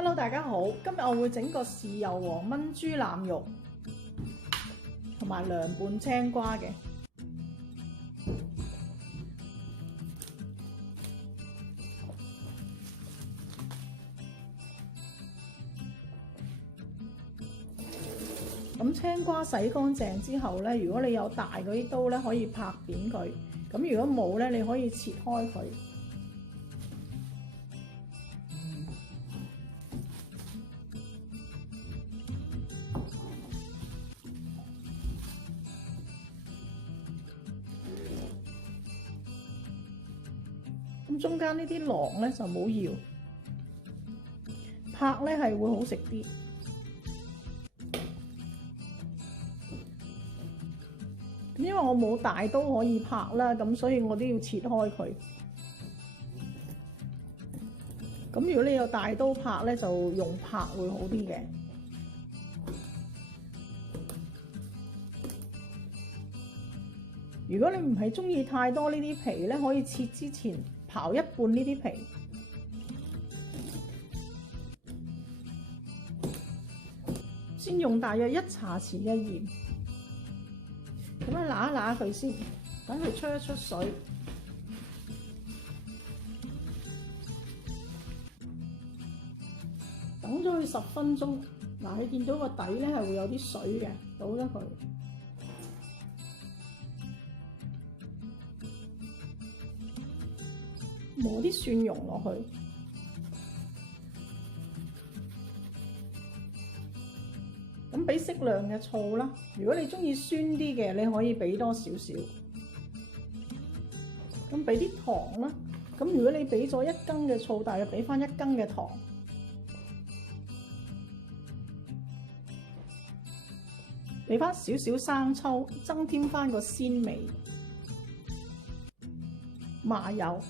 Hello， 大家好，今日我會整個豉油黃燜豬腩肉同埋涼拌青瓜嘅。咁青瓜洗乾淨之後咧，如果你有大嗰啲刀咧，可以拍扁佢。咁如果冇咧，你可以切開佢。咁中間呢啲囊咧就冇要，拍咧係會好食啲。因為我冇大刀可以拍啦，咁所以我都要切開佢。咁如果你有大刀拍咧，就用拍會好啲嘅。如果你唔係中意太多呢啲皮咧，可以切之前刨一半呢啲皮。先用大約1茶匙嘅鹽。咁樣揦一揦佢先，等佢出一出水。等咗佢10分鐘，嗱，你見到個底咧係會有啲水嘅，倒咗佢。磨啲蒜蓉落去。咁俾適量嘅醋啦，如果你中意酸啲嘅，你可以俾多少少。咁俾啲糖啦，咁如果你俾咗1羹嘅醋，大約俾翻1羹嘅糖。俾翻少少生抽，增添翻個鮮味。麻油。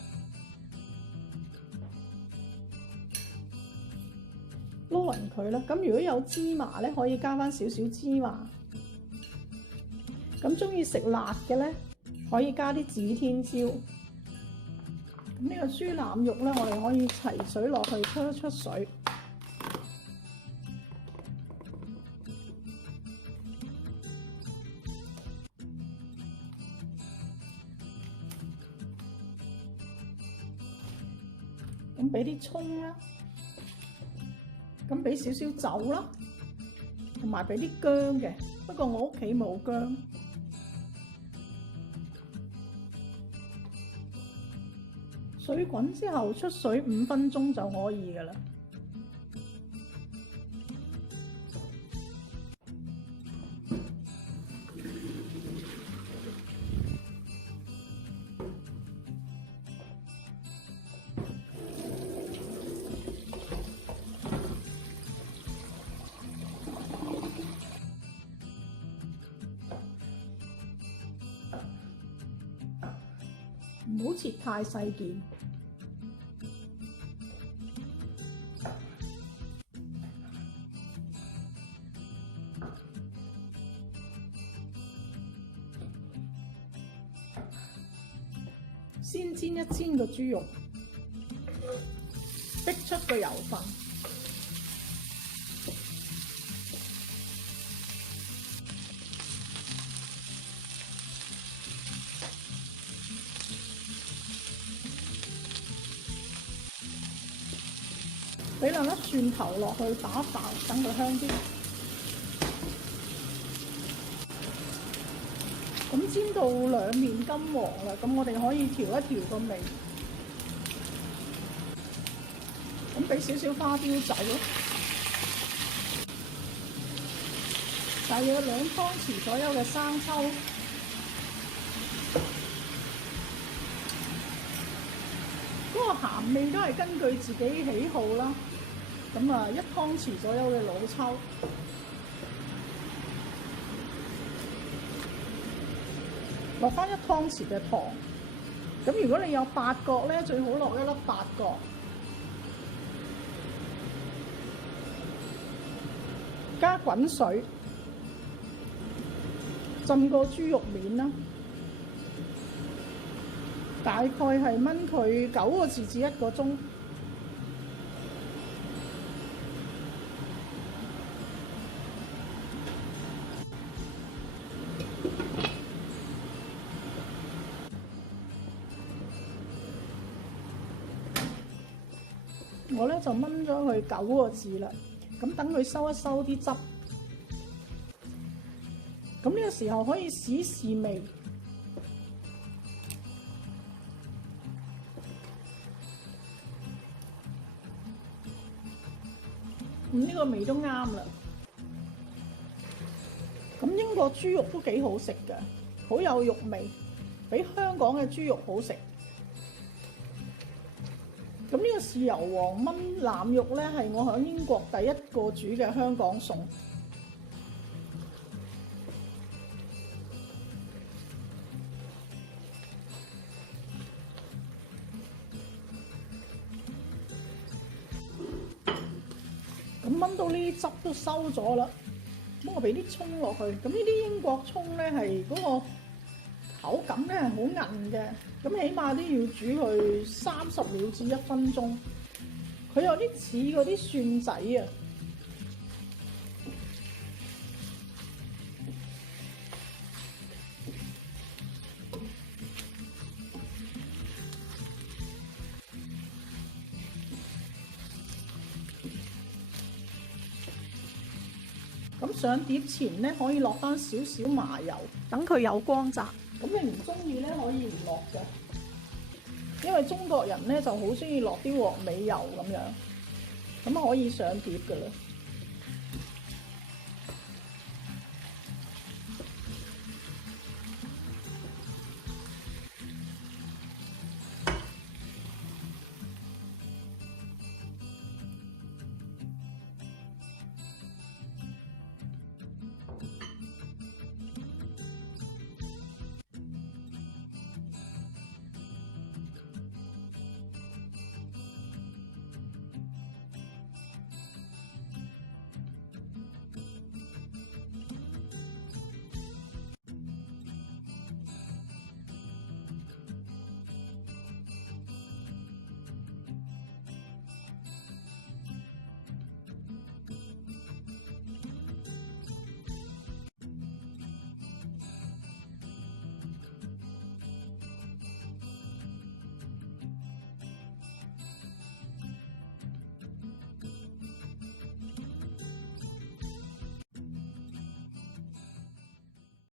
撈勻佢啦，咁如果有芝麻咧，可以加翻少少芝麻。咁中意食辣嘅咧，可以加啲指天椒。咁呢個豬腩肉咧，我哋可以齊水落去，出一出水。咁俾啲葱啦。咁俾少少酒啦，同埋俾啲薑嘅，不過我屋企冇薑。水滾之後出水5分鐘就可以㗎喇。唔好切太細件。先煎一煎個豬肉，逼出個油分。俾兩粒蒜頭落去打一爆，等佢香啲。咁煎到兩面金黃啦，咁我哋可以調一調個味。咁俾少少花雕酒咯，大約2湯匙左右嘅生抽。嗰個鹹味都係根據自己喜好啦。咁1湯匙左右嘅老抽，落翻1湯匙嘅糖。咁如果你有八角咧，最好落1粒八角。加滾水，浸個豬肉面啦。大概係燜佢9個字至1個鐘。我咧就燜咗佢9個字啦。咁等佢收一收啲汁。咁呢個時候可以試試味。呢個味都啱啦。咁英國豬肉都幾好食嘅，好有肉味，比香港嘅豬肉好食。咁呢個豉油皇燜腩肉咧，係我喺英國第一個煮嘅香港餸。咁燜到呢啲汁都收咗啦，咁我俾啲葱落去。咁呢啲英國葱咧係嗰個口感咧係好韌嘅，咁起碼都要煮佢30秒至1分鐘。佢有啲似嗰啲蒜仔啊。咁上碟前咧，可以落翻少少麻油，等佢有光澤。咁你唔中意咧，可以唔落嘅，因為中國人咧就好中意落啲鑊尾油咁樣，咁可以上碟噶啦。